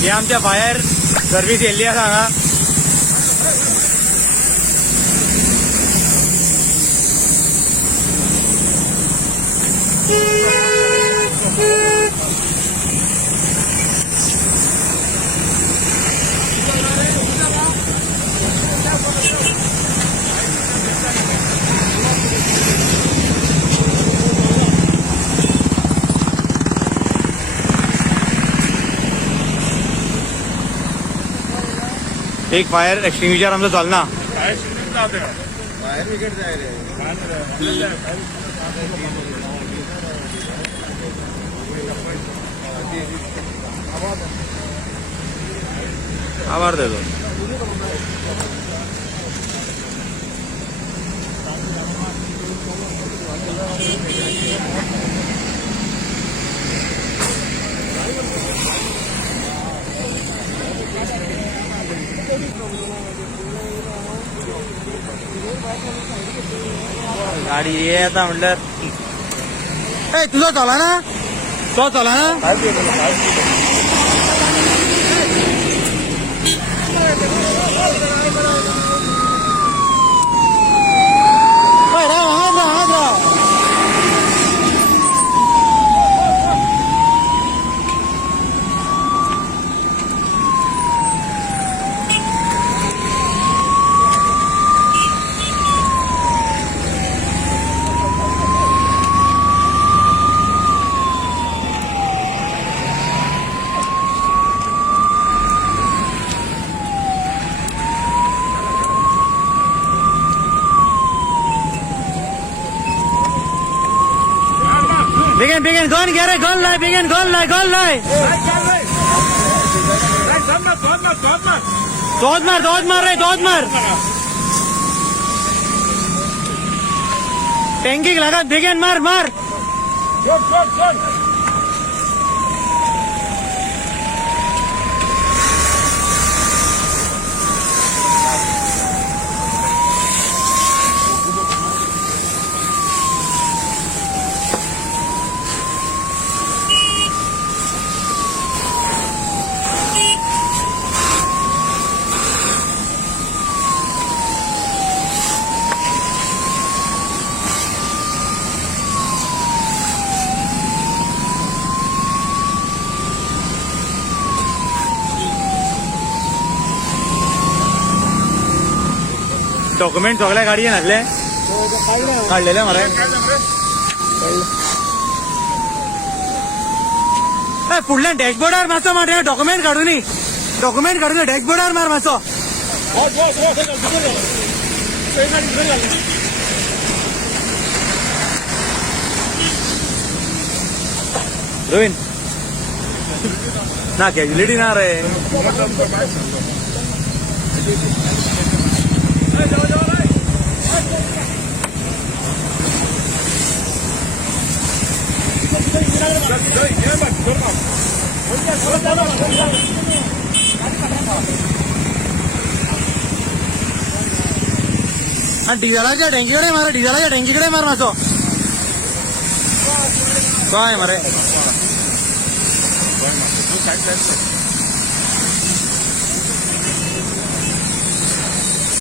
हे आमच्या भायर सर्विस येयल्ली आसा हांगा. एक फायर एक्सटिंग्विशर आमचं चलना. फायर ब्रिगेड जाय रे. आभार देतो. गाडी ये आता म्हणल्यार तुझा चला ना, तो चला ना. Begin, gone, get it, gone, lie, begin, gone, lie. Dodge मार. टैंकी लगा, begin, मार. डॉक्युमेंट सगळ्या गाडयेन आसले काढलेले मरे. फुडल्यान डॅशबोर्डार मातसो मार डॉक्युमेंट काढून डॅशबोर्डार मार मातसो. रोहिन ना कॅज्युलिटी ना रे. डिझेलाच्या टँकीकडे मार माचो काय मारे.